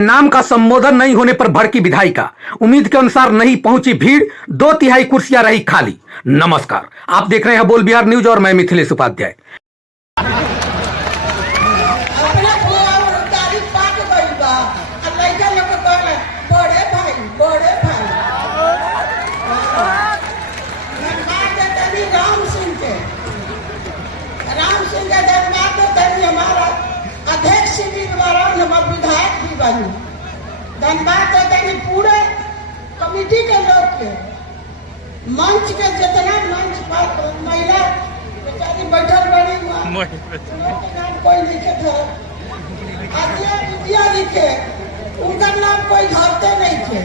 नाम का संबोधन नहीं होने पर भड़की विधायिका। उम्मीद के अनुसार नहीं पहुंची भीड़, 2/3 कुर्सियां रही खाली। नमस्कार, आप देख रहे हैं बोल बिहार न्यूज और मैं मिथिलेश उपाध्याय। धन्यवाद है पूरे कमेटी के लोग के, मंच के जितना मंच पर महिला बेचारी बैठल बड़ी कोई लिखे थे, विद्या लिखे उनका नाम कोई धरते नहीं थे।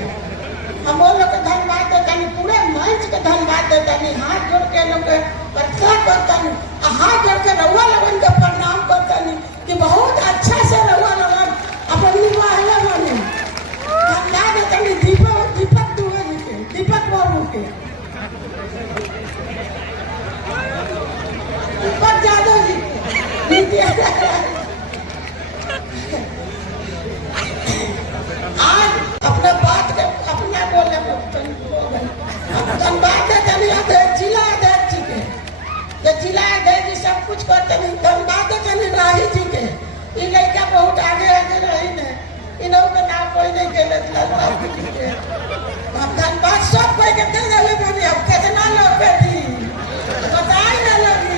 हम वो लोग धन्यवाद देते, पूरे मंच के धन्यवाद देते, हाथ जोड़ के लोग प्रार्थना करते, हाथ जोड़ के रउआ लगन के प्रणाम करते कि बहुत अच्छा से रउआ लगन अपन निर्वाह बने। दीपक दुबे जी के, दीपक बाबू के, दीपक यादव जी के, आज अपने बात के अपना बोले धन्यवाद देते जिला अध्यक्ष जी के, जिला अध्यक्ष जी सब कुछ करते नहीं। धन्यवाद देते राही जी के, ये लड़का बहुत आगे आगे रही ने, इन्हों के नाम कोई नहीं खेले। हम धन्यवाद सब कोई के दे रहे बनी, अब कितना लोग बैठी बताई ना लगी।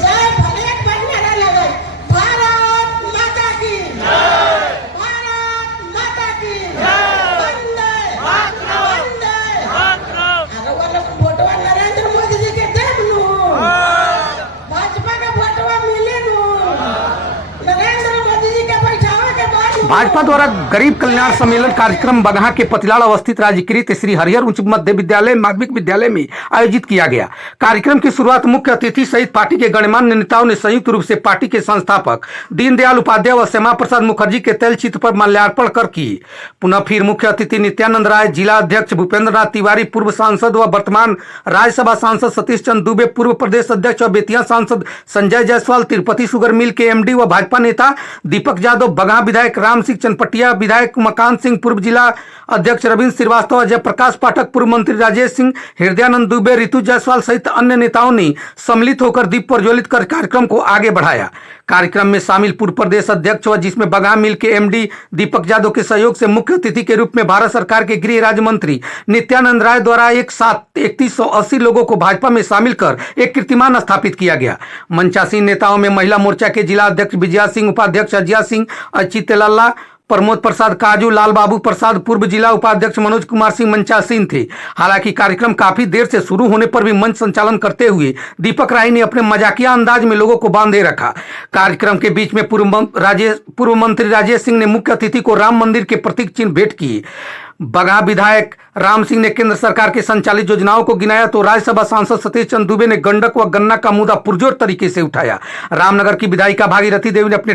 जय भले बनने लगे। भारत माता की, भारत माता की, वंदे वंदे। अरे वो लोग फोटो नरेंद्र मोदी जी के देख लू, भाजपा का फोटो मिले लू, नरेंद्र मोदी जी के बैठावे के बाद भाजपा द्वारा गरीब कल्याण सम्मेलन कार्यक्रम बगहा के पतिलाड़ अवस्थित राजकीय श्री हरिहर उच्च मध्य विद्यालय माध्यमिक विद्यालय में आयोजित किया गया। कार्यक्रम की शुरुआत मुख्य अतिथि सहित पार्टी के गणमान्य नेताओं ने संयुक्त रूप से पार्टी के संस्थापक दीनदयाल उपाध्याय व श्यामा प्रसाद मुखर्जी के तैल चित्र पर माल्यार्पण कर की। पुनः फिर मुख्य अतिथि नित्यानंद राय, जिला अध्यक्ष भूपेंद्र नाथ तिवारी, पूर्व सांसद व वर्तमान राज्यसभा सांसद सतीश चंद्र दुबे, पूर्व प्रदेश अध्यक्ष व बेतिया सांसद संजय जायसवाल, तिरुपति शुगर मिल के एमडी व भाजपा नेता दीपक यादव, बगहा विधायक राम सिंह चनपटिया, विधायक उमाकांत सिंह, पूर्व जिला अध्यक्ष रविंद्र श्रीवास्तव, जयप्रकाश पाठक, पूर्व मंत्री राजेश सिंह, हृदयानंद दुबे, ऋतु जायसवाल सहित अन्य नेताओं ने सम्मिलित होकर दीप प्रज्वलित कर कार्यक्रम को आगे बढ़ाया। कार्यक्रम में शामिल पूर्व प्रदेश अध्यक्ष व जिसमें बगहा मिल के एमडी दीपक यादव के सहयोग से मुख्य अतिथि के रूप में भारत सरकार के गृह राज्य मंत्री नित्यानंद राय द्वारा एक साथ 3180 लोगों को भाजपा में शामिल कर एक कीर्तिमान स्थापित किया गया। मंचासीन नेताओं में महिला मोर्चा के जिला अध्यक्ष विजया सिंह, उपाध्यक्ष अजिया सिंह, अचित लाला, प्रमोद प्रसाद काजू, लाल बाबू प्रसाद, पूर्व जिला उपाध्यक्ष मनोज कुमार सिंह मंचासीन थे। हालांकि कार्यक्रम काफी देर से शुरू होने पर भी मंच संचालन करते हुए दीपक राय ने अपने मजाकिया अंदाज में लोगों को बांधे रखा। कार्यक्रम के बीच में पूर्व मंत्री राजेश सिंह ने मुख्य अतिथि को राम मंदिर के प्रतीक चिन्ह भेंट किए। बगहा विधायक राम सिंह ने केंद्र सरकार के संचालित योजनाओं को गिनाया तो राज्यसभा सांसद सतीश चंद्र दुबे ने गंडक व गन्ना का मुद्दा पुरजोर तरीके से उठाया। रामनगर की विधायिका भागीरथी देवी ने अपने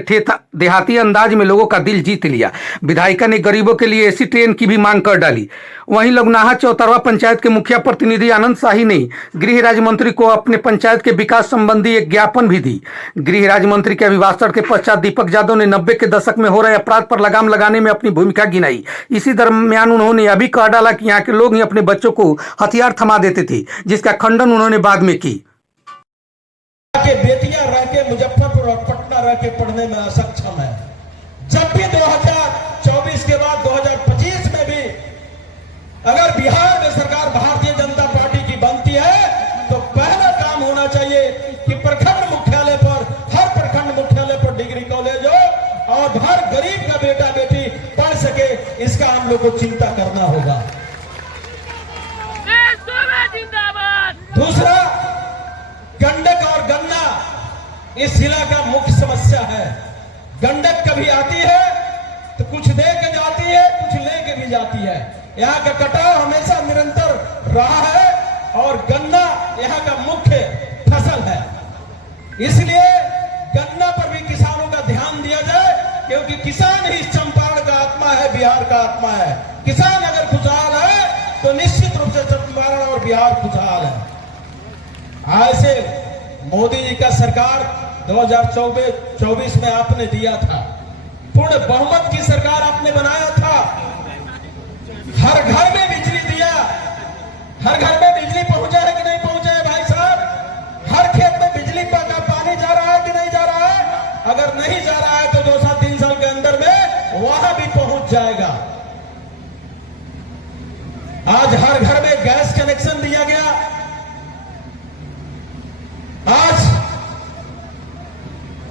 देहाती अंदाज में लोगों का दिल जीत लिया। विधायिका ने गरीबों के लिए एसी ट्रेन की भी मांग कर डाली। वहीं लगनाहा चौतरवा पंचायत के मुखिया प्रतिनिधि आनंद शाही ने गृह राज्य मंत्री को अपने पंचायत के विकास संबंधी एक ज्ञापन भी दी। गृह राज्य मंत्री के अभिभाषण के पश्चात दीपक यादव ने 90 के दशक में हो रहे अपराध पर लगाम लगाने में अपनी भूमिका गिनाई। इसी दरमियान उन्होंने यह भी कहा डाला कि यहाँ के लोग ही अपने बच्चों को हथियार थमा देते थे, जिसका खंडन उन्होंने बाद में की। बेटियां रह के मुजफ्फरपुर और पटना रह के पढ़ने में असक्षम है। जब भी 2024 के बाद 2025 में भी अगर बिहार में सरकार भारतीय जनता पार्टी की बनती है तो पहला काम होना चाहिए कि प्रखंड मुख्यालय पर, हर प्रखंड मुख्यालय पर डिग्री कॉलेज हो और हर गरीब का बेटा बेटी पढ़ सके। इसका हम लोग को चिंता करना होगा। दूसरा, गंडक और गन्ना इस जिला का मुख्य समस्या है। गंडक कभी आती है तो कुछ दे के जाती है, कुछ ले के भी जाती है। यहाँ का कटाव हमेशा निरंतर रहा है और गन्ना यहाँ का मुख्य फसल है। इसलिए गन्ना पर भी किसानों का ध्यान दिया जाए, क्योंकि किसान ही चंपारण का आत्मा है, बिहार का आत्मा है। किसान अगर खुशहाल है तो निश्चित रूप से चंपारण और बिहार खुशहाल है। ऐसे मोदी जी का सरकार 2024 में आपने दिया था पूर्ण बहुमत की सरकार आपने बनाया था। हर घर में बिजली दिया, हर घर में बिजली पहुंचा है कि नहीं पहुंचा है भाई साहब? हर खेत में बिजली का पानी जा रहा है कि नहीं जा रहा है? अगर नहीं जा रहा है तो 2 साल 3 साल के अंदर में वहां भी पहुंच जाएगा। आज हर घर में गैस कनेक्शन दिया गया। आज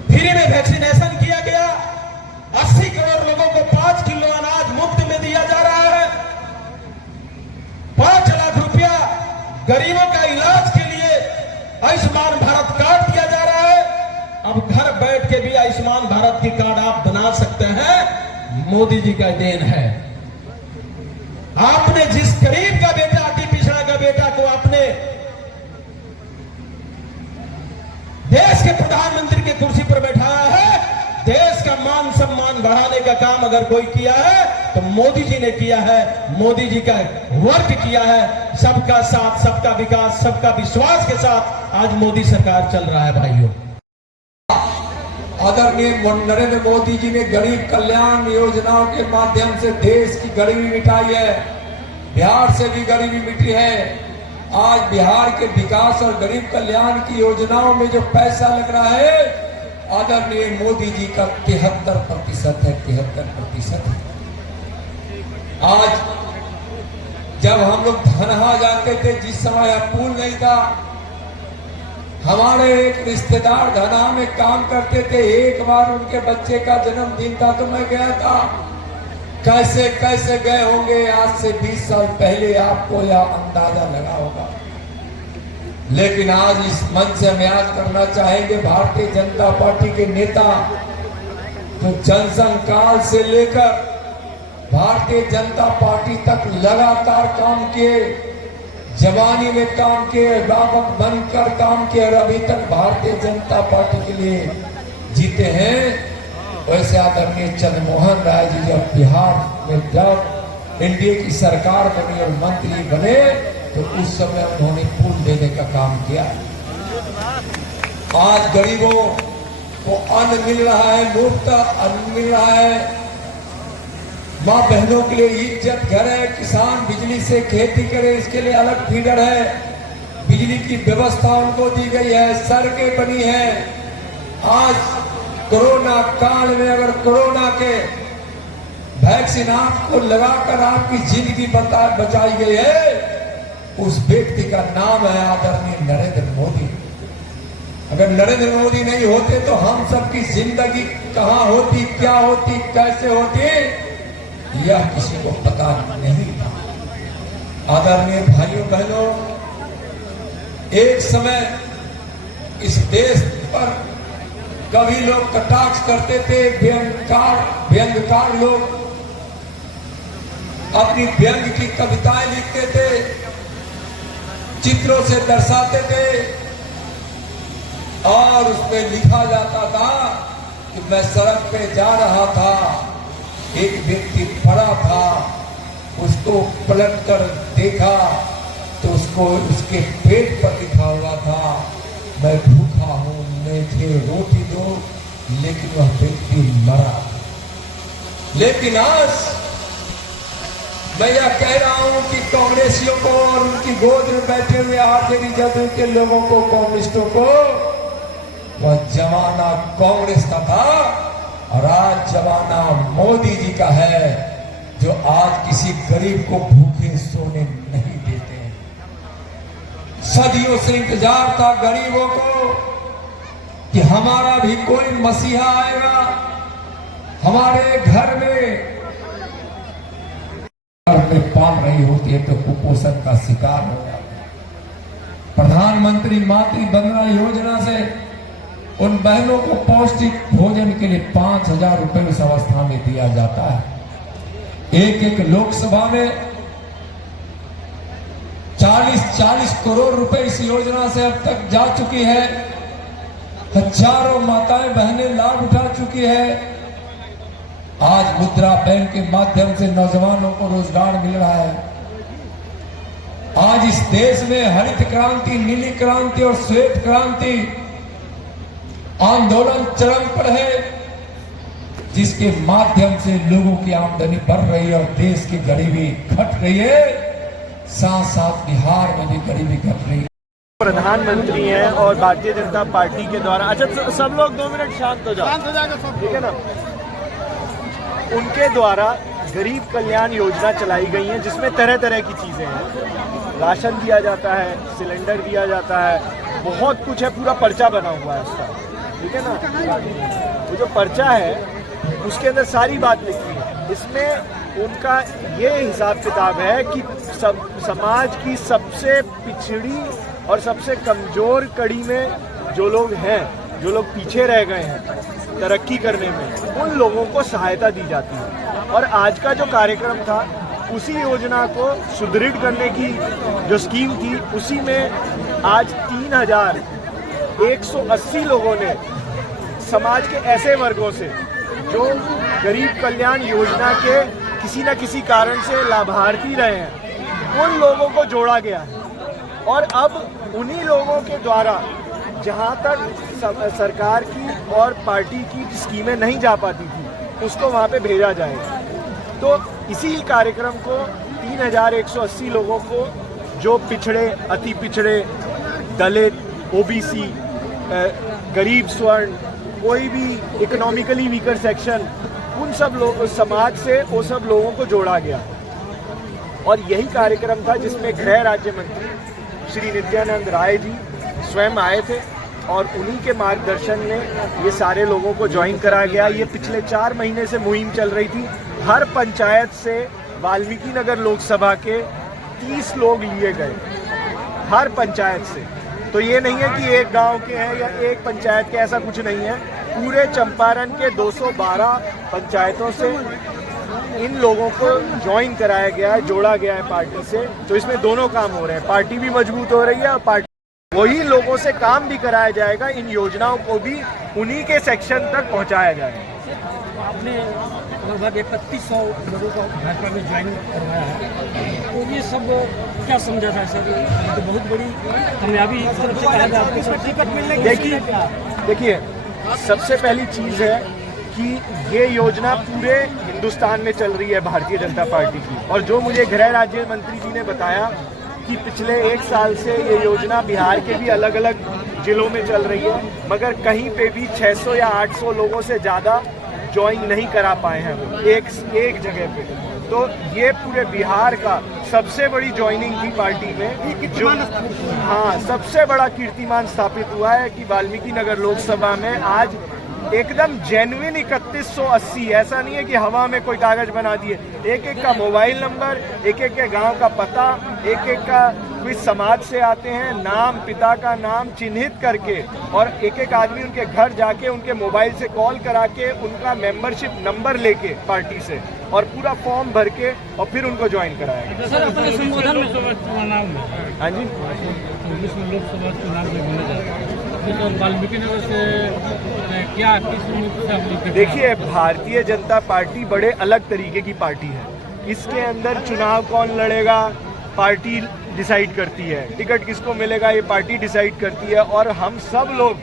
फ्री में वैक्सीनेशन किया गया। 80 करोड़ लोगों को 5 किलो अनाज मुफ्त में दिया जा रहा है। 5 लाख रुपया गरीबों का इलाज के लिए आयुष्मान भारत कार्ड दिया जा रहा है। अब घर बैठ के भी आयुष्मान भारत की कार्ड आप बना सकते हैं, मोदी जी का देन है। आपने जिस गरीब का बेटा, अति पिछड़ा का बेटा को आपने देश के प्रधानमंत्री की कुर्सी पर बैठाया है, देश का मान सम्मान बढ़ाने का काम अगर कोई किया है तो मोदी जी ने किया है। मोदी जी का वर्क किया है। सबका साथ, सबका विकास, सबका विश्वास के साथ आज मोदी सरकार चल रहा है भाइयों। आदरणीय नरेंद्र मोदी जी ने गरीब कल्याण योजनाओं के माध्यम से देश की गरीबी मिटाई है। बिहार से भी गरीबी मिटी है। आज बिहार के विकास और गरीब कल्याण की योजनाओं में जो पैसा लग रहा है, आदरणीय मोदी जी का 73% है। 73%। आज जब हम लोग धनहा जाते थे, जिस समय यह पुल नहीं था, हमारे एक रिश्तेदार धनहा में काम करते थे। एक बार उनके बच्चे का जन्मदिन था तो मैं गया था। कैसे कैसे गए होंगे, आज से 20 साल पहले आपको यह अंदाजा लगा होगा। लेकिन आज इस मंच से हम याद करना चाहेंगे भारतीय जनता पार्टी के नेता जो जनसंघ काल से लेकर भारतीय जनता पार्टी तक लगातार काम किए, जवानी में काम किए, बाबक बनकर काम किए और अभी तक भारतीय जनता पार्टी के लिए जीते हैं। वैसे आदरणीय चंद्रमोहन राय जी जब बिहार में जब एनडीए की सरकार बनी और मंत्री बने तो उस समय उन्होंने पुल देने का काम किया। आज गरीबों को अन्न मिल रहा है, मुफ्त अन्न मिल रहा है। माँ बहनों के लिए इज्जत घर है। किसान बिजली से खेती करे, इसके लिए अलग फीडर है। बिजली की व्यवस्था उनको दी गई है, सड़कें बनी है। आज कोरोना काल में अगर कोरोना के वैक्सीन आपको लगाकर आपकी जिंदगी बचाई गई है, उस व्यक्ति का नाम है आदरणीय नरेंद्र मोदी। अगर नरेंद्र मोदी नहीं होते तो हम सबकी जिंदगी कहां होती, क्या होती, कैसे होती, यह किसी को पता नहीं था। आदरणीय भाइयों बहनों, एक समय इस देश पर कभी लोग कटाक्ष करते थे, व्यंग्यकार लोग अपनी व्यंग की कविताएं लिखते थे, चित्रों से दर्शाते थे और उसमें लिखा जाता था कि मैं सड़क पे जा रहा था, एक व्यक्ति पड़ा था, उसको पलट कर देखा तो उसको उसके पेट पर लिखा हुआ था मैं भूखा हूं, मुझे रोटी दो, लेकिन वह व्यक्ति मरा। लेकिन आज मैं यह कह रहा हूं कि कांग्रेसियों को और उनकी गोद में बैठे हुए आरजेडी जदयू के लोगों को, कम्युनिस्टों को, वह जमाना कांग्रेस का था और आज जमाना मोदी जी का है, जो आज किसी गरीब को भूखे सोने नहीं देते। सदियों से इंतजार था गरीबों को कि हमारा भी कोई मसीहा आएगा, हमारे घर में पाल रही होती है तो कुपोषण का शिकार हो जाता है। प्रधानमंत्री मातृ वंदना योजना से उन बहनों को पौष्टिक भोजन के लिए 5,000 रुपए उस अवस्था में दिया जाता है। एक लोकसभा में 40 करोड़ रुपए इस योजना से अब तक जा चुकी है। हजारों माताएं बहनें लाभ उठा चुकी है। आज मुद्रा बैंक के माध्यम से नौजवानों को रोजगार मिल रहा है। आज इस देश में हरित क्रांति, नीली क्रांति और श्वेत क्रांति आंदोलन चरम पर है। जिसके माध्यम से लोगों की आमदनी बढ़ रही है और देश की गरीबी घट रही है, साथ साथ बिहार में भी गरीबी घट रही है। प्रधानमंत्री हैं और भारतीय जनता पार्टी के द्वारा, अच्छा सब लोग 2 मिनट शांत हो जाओ, ठीक है ना। उनके द्वारा गरीब कल्याण योजना चलाई गई है जिसमें तरह तरह की चीज़ें हैं, राशन दिया जाता है, सिलेंडर दिया जाता है, बहुत कुछ है, पूरा पर्चा बना हुआ है उसका, ठीक है ना। वो जो पर्चा है उसके अंदर सारी बात लिखी है। इसमें उनका ये हिसाब किताब है कि समाज की सबसे पिछड़ी और सबसे कमज़ोर कड़ी में जो लोग हैं, जो लोग पीछे रह गए हैं तरक्की करने में, उन लोगों को सहायता दी जाती है। और आज का जो कार्यक्रम था उसी योजना को सुदृढ़ करने की जो स्कीम थी, उसी में आज 3180 लोगों ने समाज के ऐसे वर्गों से जो गरीब कल्याण योजना के किसी न किसी कारण से लाभार्थी रहे हैं, उन लोगों को जोड़ा गया है। और अब उन्हीं लोगों के द्वारा जहां तक सरकार की और पार्टी की स्कीमें नहीं जा पाती थी उसको वहां पे भेजा जाएगा। तो इसी कार्यक्रम को 3180 लोगों को, जो पिछड़े, अति पिछड़े, दलित, ओबीसी, गरीब स्वर्ण, कोई भी इकोनॉमिकली वीकर सेक्शन, उन सब लोग समाज से वो सब लोगों को जोड़ा गया। और यही कार्यक्रम था जिसमें गृह राज्य मंत्री श्री नित्यानंद राय जी स्वयं आए थे और उन्हीं के मार्गदर्शन में ये सारे लोगों को ज्वाइन करा गया। ये पिछले 4 महीने से मुहिम चल रही थी। हर पंचायत से वाल्मीकि नगर लोकसभा के 30 लोग लिए गए, हर पंचायत से। तो ये नहीं है कि एक गांव के हैं या एक पंचायत के, ऐसा कुछ नहीं है। पूरे चंपारण के 212 पंचायतों से इन लोगों को ज्वाइन कराया गया है, जोड़ा गया है पार्टी से। तो इसमें दोनों काम हो रहे हैं, पार्टी भी मजबूत हो रही है और पार्टी वही लोगों से काम भी कराया जाएगा। इन योजनाओं को भी उन्हीं के सेक्शन तक पहुंचाया जाएगा। आपने लगभग 3100 लोगों को भाजपा में ज्वाइन करवाया है, तो ये सब क्या समझा था सर? तो बहुत बड़ी कामयाबी तरफ से कहा जाता है टिकट मिलने की। देखिए, सबसे पहली चीज़ है कि ये योजना पूरे हिंदुस्तान में चल रही है भारतीय जनता पार्टी की। और जो मुझे गृह राज्य मंत्री जी ने बताया कि पिछले 1 साल से ये योजना बिहार के भी अलग अलग जिलों में चल रही है, मगर कहीं पे भी 600 या 800 लोगों से ज़्यादा ज्वाइन नहीं करा पाए हैं वो एक जगह पे। तो ये पूरे बिहार का सबसे बड़ी ज्वाइनिंग थी पार्टी में, जो सबसे बड़ा कीर्तिमान स्थापित हुआ है कि वाल्मीकि नगर लोकसभा में आज एकदम जेन्युइन 3180, ऐसा नहीं है कि हवा में कोई कागज बना दिए। एक एक का मोबाइल नंबर, एक एक के गांव का पता, एक एक का कोई समाज से आते हैं, नाम, पिता का नाम चिन्हित करके, और एक एक आदमी उनके घर जाके उनके मोबाइल से कॉल करा के उनका मेंबरशिप नंबर लेके पार्टी से और पूरा फॉर्म भर के और फिर उनको ज्वाइन कराया गया। सर, अपने संबोधन में हाँ जी, लोकसभा चुनाव में होने जा रहा है, वाल्मीकि नगर से क्या किस? देखिए, भारतीय जनता पार्टी बड़े अलग तरीके की पार्टी है। इसके अंदर चुनाव कौन लड़ेगा पार्टी डिसाइड करती है, टिकट किसको मिलेगा ये पार्टी डिसाइड करती है। और हम सब लोग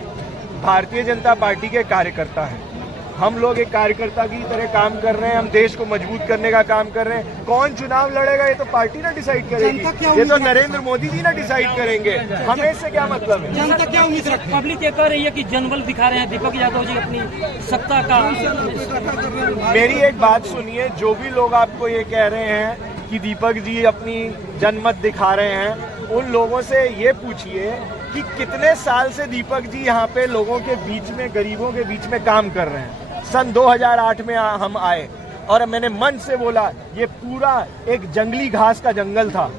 भारतीय जनता पार्टी के कार्यकर्ता हैं। हम लोग एक कार्यकर्ता की तरह काम कर रहे हैं, हम देश को मजबूत करने का काम कर रहे हैं। कौन चुनाव लड़ेगा ये तो पार्टी ना डिसाइड करेगी, ये तो नरेंद्र मोदी जी ना डिसाइड करेंगे। हमें इससे क्या मतलब है? जनता क्या उम्मीद रखती है? पब्लिक ये कह रही है कि जनबल दिखा रहे हैं दीपक यादव जी अपनी सत्ता का। मेरी एक बात सुनिए, जो भी लोग आपको ये कह रहे हैं कि दीपक जी अपनी जनमत दिखा रहे हैं, उन लोगों से ये पूछिए कि कितने साल से दीपक जी यहाँ पे लोगों के बीच में, गरीबों के बीच में काम कर रहे हैं। सन 2008 में हम आए और मैंने मन से बोला, ये पूरा एक जंगली घास का जंगल था।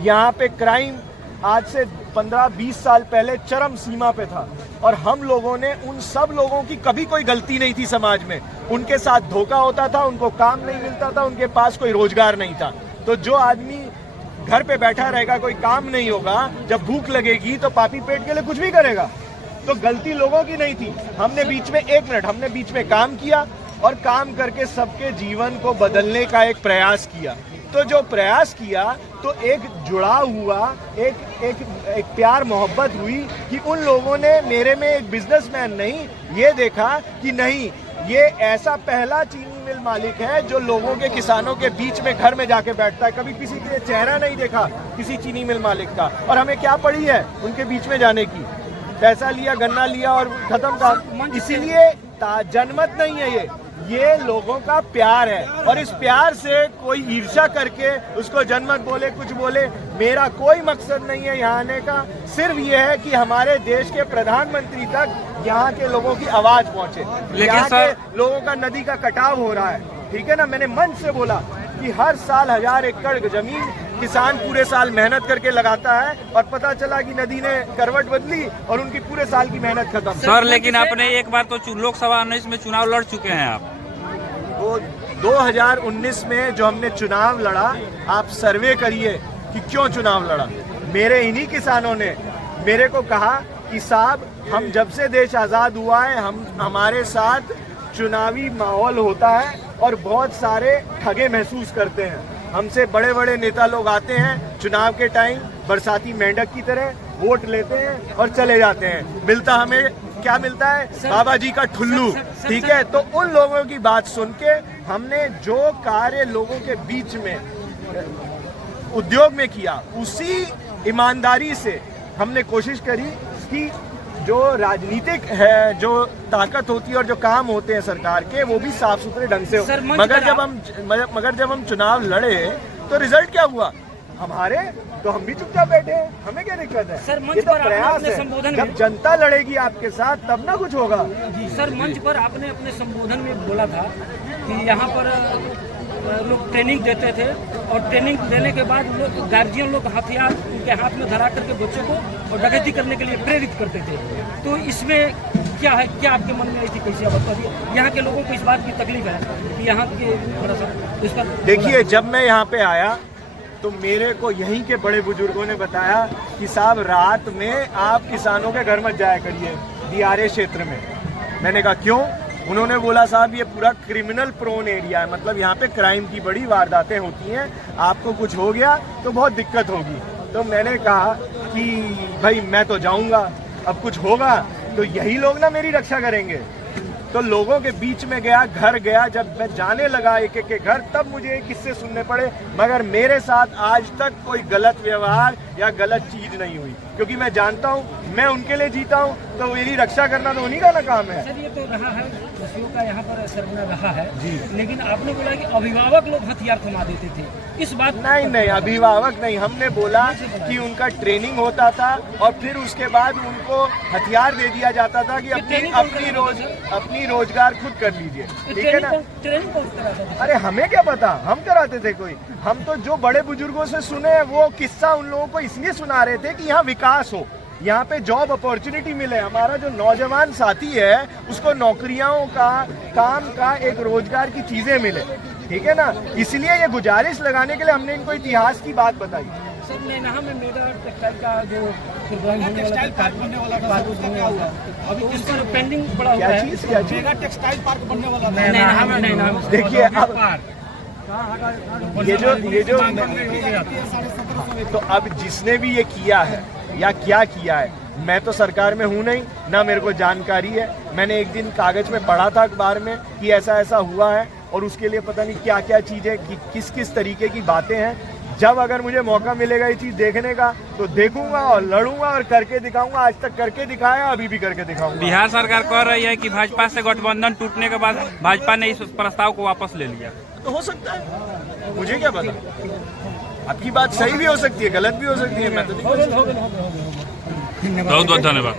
यहाँ पे क्राइम आज से 15-20 साल पहले चरम सीमा पे था और हम लोगों ने उन सब लोगों की कभी कोई गलती नहीं थी समाज में। उनके साथ धोखा होता था, उनको काम नहीं मिलता था, उनके पास कोई रोजगार नहीं था। तो जो आदमी घर पे बैठा रहेगा, कोई काम नहीं होगा, जब भूख लगेगी तो पापी पेट के लिए कुछ भी करेगा। तो गलती लोगों की नहीं थी। हमने बीच में 1 मिनट हमने बीच में काम किया और काम करके सबके जीवन को बदलने का एक प्रयास किया। तो जो प्रयास किया तो एक जुड़ाव हुआ, एक प्यार मोहब्बत हुई कि उन लोगों ने मेरे में एक बिजनेसमैन नहीं, ये देखा कि नहीं, ये ऐसा पहला चीनी मिल मालिक है जो लोगों के, किसानों के बीच में घर में जाके बैठता है। कभी किसी के चेहरा नहीं देखा किसी चीनी मिल मालिक का। और हमें क्या पड़ी है उनके बीच में जाने की? पैसा लिया, गन्ना लिया और खत्म काम। इसीलिए जनमत नहीं है ये लोगों का प्यार है। और इस प्यार से कोई ईर्ष्या करके उसको जनमत बोले, कुछ बोले, मेरा कोई मकसद नहीं है यहाँ आने का। सिर्फ ये है कि हमारे देश के प्रधानमंत्री तक यहाँ के लोगों की आवाज पहुँचे। यहाँ के लोगों का नदी का कटाव हो रहा है, ठीक है ना। मैंने मंच से बोला कि हर साल 1000 एकड़ जमीन किसान पूरे साल मेहनत करके लगाता है और पता चला कि नदी ने करवट बदली और उनकी पूरे साल की मेहनत खत्म। सर लेकिन आपने एक बार तो लोकसभा 19 में चुनाव लड़ चुके हैं आप। वो 2019 में जो हमने चुनाव लड़ा, आप सर्वे करिए कि क्यों चुनाव लड़ा। मेरे इन्हीं किसानों ने मेरे को कहा कि साहब हम जब से देश आज़ाद हुआ है हमारे साथ चुनावी माहौल होता है और बहुत सारे ठगे महसूस करते हैं। हमसे बड़े बड़े नेता लोग आते हैं चुनाव के टाइम बरसाती मेंढक की तरह वोट लेते हैं और चले जाते हैं। मिलता हमें क्या मिलता है? बाबा जी का ठुल्लू, ठीक है। तो उन लोगों की बात सुन के हमने जो कार्य लोगों के बीच में उद्योग में किया, उसी ईमानदारी से हमने कोशिश करी कि जो राजनीतिक है, जो ताकत होती है और जो काम होते हैं सरकार के, वो भी साफ सुथरे ढंग से हो। मगर जब हम चुनाव लड़े तो रिजल्ट क्या हुआ हमारे? तो हम भी चुपचाप बैठे हैं, हमें क्या दिक्कत है? सर मंच ये तो पर प्रयास अपने है। संबोधन जब जनता लड़ेगी आपके साथ तब ना कुछ होगा। जी सर, मंच पर आपने अपने संबोधन में बोला था कि यहाँ पर लोग ट्रेनिंग देते थे और ट्रेनिंग देने के बाद लोग गार्जियन लोग हथियार उनके हाथ में धरा करके बच्चों को और डकैती करने के लिए प्रेरित करते थे। तो इसमें क्या है, क्या आपके मन में ऐसी कैसी बात है? यहाँ के लोगों को इस बात की तकलीफ है कि यहाँ के थोड़ा सा इसका देखिए, जब मैं यहाँ पे आया तो मेरे को यहीं के बड़े बुजुर्गों ने बताया कि साहब रात में आप किसानों के घर मत जाया करिए दियारे क्षेत्र में। मैंने कहा क्यों? उन्होंने बोला साहब ये पूरा क्रिमिनल प्रोन एरिया है, मतलब यहाँ पे क्राइम की बड़ी वारदातें होती हैं, आपको कुछ हो गया तो बहुत दिक्कत होगी। तो मैंने कहा कि भाई मैं तो जाऊँगा, अब कुछ होगा तो यही लोग ना मेरी रक्षा करेंगे। तो लोगों के बीच में गया, घर गया, जब मैं जाने लगा एक एक के घर तब मुझे एक किस्से सुनने पड़े। मगर मेरे साथ आज तक कोई गलत व्यवहार या गलत चीज नहीं हुई, क्योंकि मैं जानता हूँ मैं उनके लिए जीता हूँ, तो मेरी रक्षा करना तो उन्हीं का ना काम है। सर ये तो रहा है कृषियों का यहाँ पर सरगना रहा है जी, लेकिन आपने बोला कि अभिभावक लोग हथियार थमा देते थे, इस बात नहीं, अभिभावक नहीं, हमने बोला कि उनका ट्रेनिंग होता था और फिर उसके बाद उनको हथियार दे दिया जाता था कि अपनी रोजगार खुद कर लीजिए, ठीक है ना। ट्रेनिंग कौन कराता था? अरे हमें क्या पता, हम कराते थे कोई? हम तो जो बड़े बुजुर्गों से सुने वो किस्सा उन लोगों को इसलिए सुना रहे थे कि यहाँ विकास हो, यहाँ पे जॉब अपॉर्चुनिटी मिले, हमारा जो नौजवान साथी है उसको नौकरियों का, काम का, एक रोजगार की चीजें मिले, ठीक है ना। इसलिए ये गुजारिश लगाने के लिए हमने इनको इतिहास की बात बताई। सर नैना में मेगा टेक्सटाइल का जो प्रोग्राम बनने वाला था, अभी इस पर पेंडिंग पड़ा हुआ है। क्या चीज? मेगा टेक्सटाइल पार्क बनने वाला था नैना में। देखिए अब ये जो तो अब जिसने भी ये किया है या क्या किया है, मैं तो सरकार में हूँ नहीं, ना मेरे को जानकारी है। मैंने एक दिन कागज में पढ़ा था अखबार में कि ऐसा ऐसा हुआ है और उसके लिए पता नहीं क्या क्या चीजें, किस किस तरीके की बातें हैं। जब अगर मुझे मौका मिलेगा ये चीज देखने का तो देखूंगा और लड़ूंगा और करके दिखाऊंगा। आज तक करके दिखाया, अभी भी करके दिखाऊंगा। बिहार सरकार कह रही है कि भाजपा से गठबंधन टूटने के बाद भाजपा ने इस प्रस्ताव को वापस ले लिया। तो हो सकता है, मुझे क्या पता, आपकी बात सही भी हो सकती है, गलत भी हो सकती है, मैं तो नहीं। बहुत बहुत धन्यवाद।